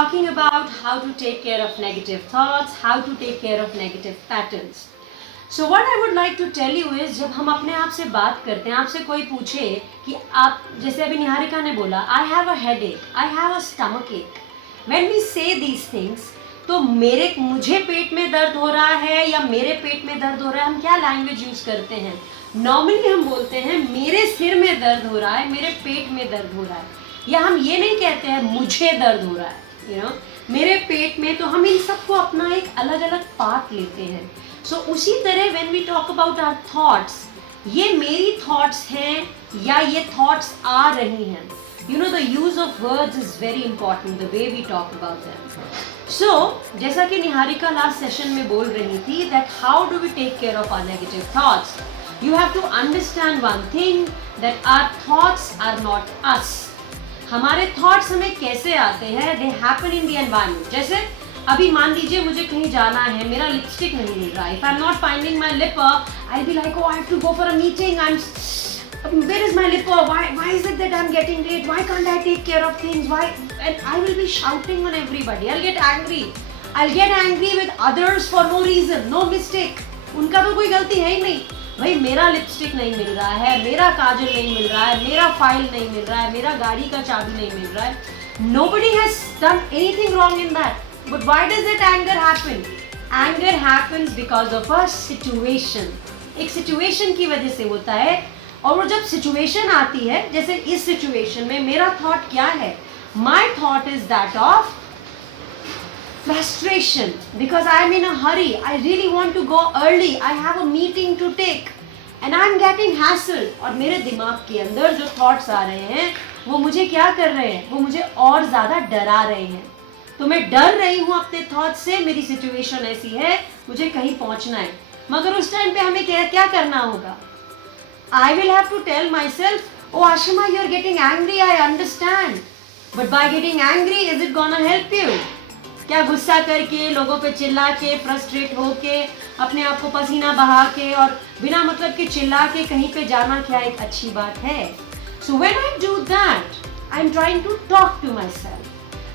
talking about how to take care of negative thoughts, how to take care of negative patterns. So what I would like to tell you is, जब हम अपने आप से बात करते हैं, आपसे कोई पूछे कि आप, जैसे अभी निहारिका ने बोला, I have a headache, I have a stomach ache. When we say these things, तो मुझे पेट में दर्द हो रहा है या मेरे पेट में दर्द हो रहा है, हम क्या लैंग्वेज यूज़ करते हैं? नॉर्मली हम बोलते हैं मेरे सिर में दर्द हो रहा है, मेरे पेट में दर्द हो रहा है, या हम ये नहीं कहते हैं मुझे दर्द हो रहा है, मेरे पेट में. तो हम इन सबको अपना एक अलग अलग पार्ट लेते हैं. सो उसी तरह when we talk about our thoughts, ये मेरी थॉट्स हैं या ये थॉट्स आ रही हैं. The use of words is very important, the way we talk about them. So जैसा कि निहारिका लास्ट सेशन में बोल रही थी, that how do we take care of our negative thoughts. You have to understand one thing, that our thoughts are not us. हमारे thoughts हमें कैसे आते हैं? They happen in the environment. जैसे अभी मान लीजिए मुझे कहीं जाना है, मेरा लिपस्टिक नहीं मिल रहा है. If I am not finding my slipper, I be like, I have to go for a meeting, where is my lipper? Why is it that I'm getting late? Why can't I take care of things? Why? And I will be shouting on everybody. I'll get angry. I'll get angry with others for no reason, no mistake. उनका तो कोई गलती है ही नहीं. भाई मेरा lipstick नहीं मिल रहा है, मेरा काजल नहीं मिल रहा है, मेरा फाइल नहीं मिल रहा है, मेरा गाड़ी का चाबी नहीं मिल रहा है. Nobody has done anything wrong in that. But why does that anger happen? Anger happens because of a situation. एक situation की वजह से होता है. और वो जब सिचुएशन आती है, जैसे इस सिचुएशन में मेरा थॉट क्या है? My thought is that of frustration because I am in a hurry. I really want to go early. I have a meeting to take and I am getting hassled. और मेरे दिमाग के अंदर जो थॉट्स आ रहे हैं वो मुझे क्या कर रहे हैं? वो मुझे और ज़्यादा डरा रहे हैं. तो मैं डर रही हूँ अपने थॉट से. मेरी सिचुएशन ऐसी है, मुझे कहीं पहुँचना है. मगर उस टाइम पे हमें क्या करना होगा? I will have to tell myself, oh Ashima, you are getting angry, I understand. But by getting angry, is it gonna help you? क्या गुस्सा करके, लोगों पे चिल्ला के, फ्रस्ट्रेट होके, अपने आप को पसीना बहा के और बिना मतलब के चिल्ला के कहीं पे जाना क्या एक अच्छी बात है? So when I do that, I am trying to talk to myself.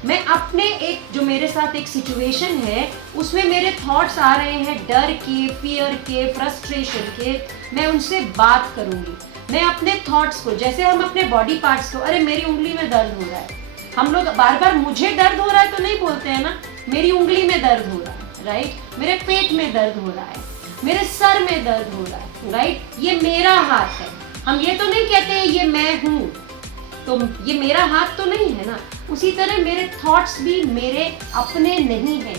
मैं अपने एक जो मेरे साथ एक सिचुएशन है उसमें मेरे थॉट्स आ रहे हैं डर के, फियर के, फ्रस्ट्रेशन के. मैं उनसे बात करूँगी. मैं अपने थॉट्स को, जैसे हम अपने बॉडी पार्ट्स को, अरे मेरी उंगली में दर्द हो रहा है, हम लोग बार बार मुझे दर्द हो रहा है तो नहीं बोलते हैं ना, मेरी उंगली में दर्द हो रहा है, राइट? मेरे पेट में दर्द हो रहा है, मेरे सर में दर्द हो रहा है, राइट? ये मेरा हाथ है. हम ये तो नहीं कहते हैं ये मैं हूँ, तो ये मेरा हाथ तो नहीं है ना. उसी तरह मेरे थॉट्स भी मेरे अपने नहीं हैं,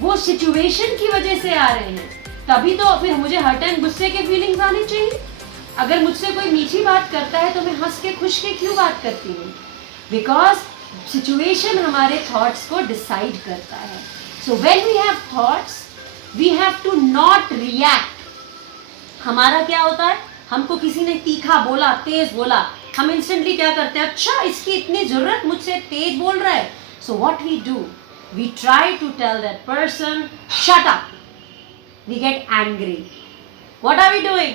वो सिचुएशन की वजह से आ रहे हैं. तभी तो फिर मुझे हर टाइम गुस्से के फीलिंग्स आनी चाहिए. अगर मुझसे कोई मीठी बात करता है तो मैं हंस के खुश के क्यों बात करती हूँ? बिकॉज सिचुएशन हमारे थॉट्स को डिसाइड करता है. So when we have thoughts, we have to not react. हमारा क्या होता है? हमको किसी ने तीखा बोला, तेज बोला, हम इंस्टेंटली क्या करते हैं? अच्छा इसकी इतनी जरूरत, मुझसे तेज बोल रहा है. So what we do, we try to tell that person shut up. We get angry. What are we doing?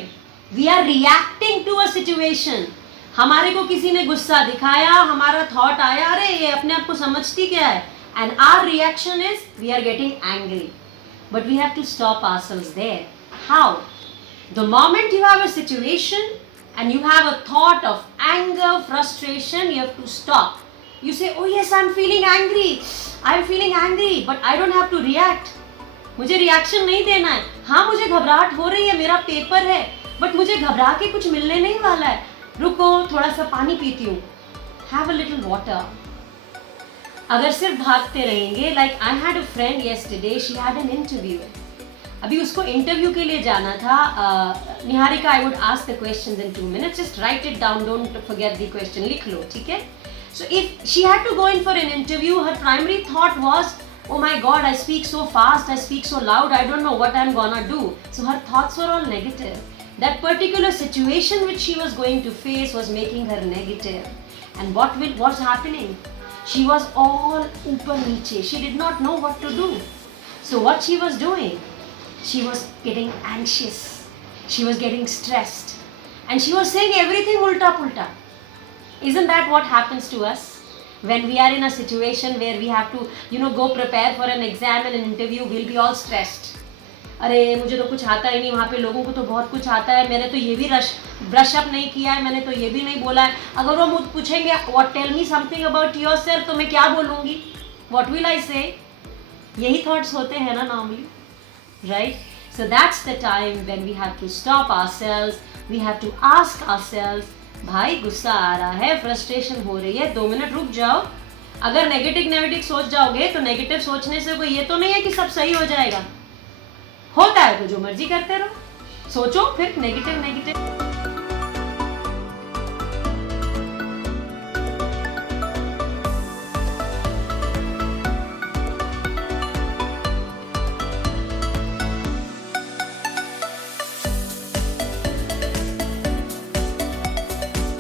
We are reacting to a situation. हमारे को किसी ने गुस्सा दिखाया, हमारा थॉट आया, अरे ये अपने आप को समझती क्या है, and our reaction is we are getting angry. But we have to stop ourselves there. How? The moment you have a situation and you have a thought of anger, frustration, you have to stop. You say, oh yes, I'm feeling angry. I'm feeling angry, but I don't have to react. मुझे reaction नहीं देना है. हाँ मुझे घबराहट हो रही है, मेरा पेपर है, बट मुझे घबरा के कुछ मिलने नहीं वाला है. रुको थोड़ा सा पानी पीती हूँ. Have a little water. अगर सिर्फ भागते रहेंगे, like I had a friend yesterday, she had an interview. अभी उसको इंटरव्यू के लिए जाना था. Niharika, I would ask the questions in 2 minutes. Just write it down, don't forget the question. लिख लो, ठीक है? So if she had to go in for an interview, her primary thought was, oh my god, I speak so fast, I speak so loud, I don't know what I'm gonna do. So her thoughts were all negative. That particular situation which she was going to face was making her negative. And what was happening? She was all ऊपर नीचे. She did not know what to do. So what she was doing? She was getting anxious. She was getting stressed. And she was saying everything ulta pulta. Isn't that what happens to us? when we are in a situation where we have to go prepare for an exam and an interview, we'll be all stressed. अरे मुझे तो कुछ आता ही नहीं, वहाँ पे लोगों को तो बहुत कुछ आता है, मैंने तो ये भी ब्रश अप नहीं किया है, मैंने तो ये भी नहीं बोला है. अगर वो मुझे पूछेंगे what tell me something about yourself, तो मैं क्या बोलूँगी? व्हाट विल आई से? यही थॉट्स होते हैं ना normally, right? So that's the time when we have to stop ourselves. We have to ask ourselves, भाई गुस्सा आ रहा है, फ्रस्ट्रेशन हो रही है, 2 मिनट रुक जाओ. अगर नेगेटिव सोच जाओगे तो नेगेटिव सोचने से कोई ये तो नहीं है कि सब सही हो जाएगा. होता है तो जो मर्जी करते रहो, सोचो फिर नेगेटिव.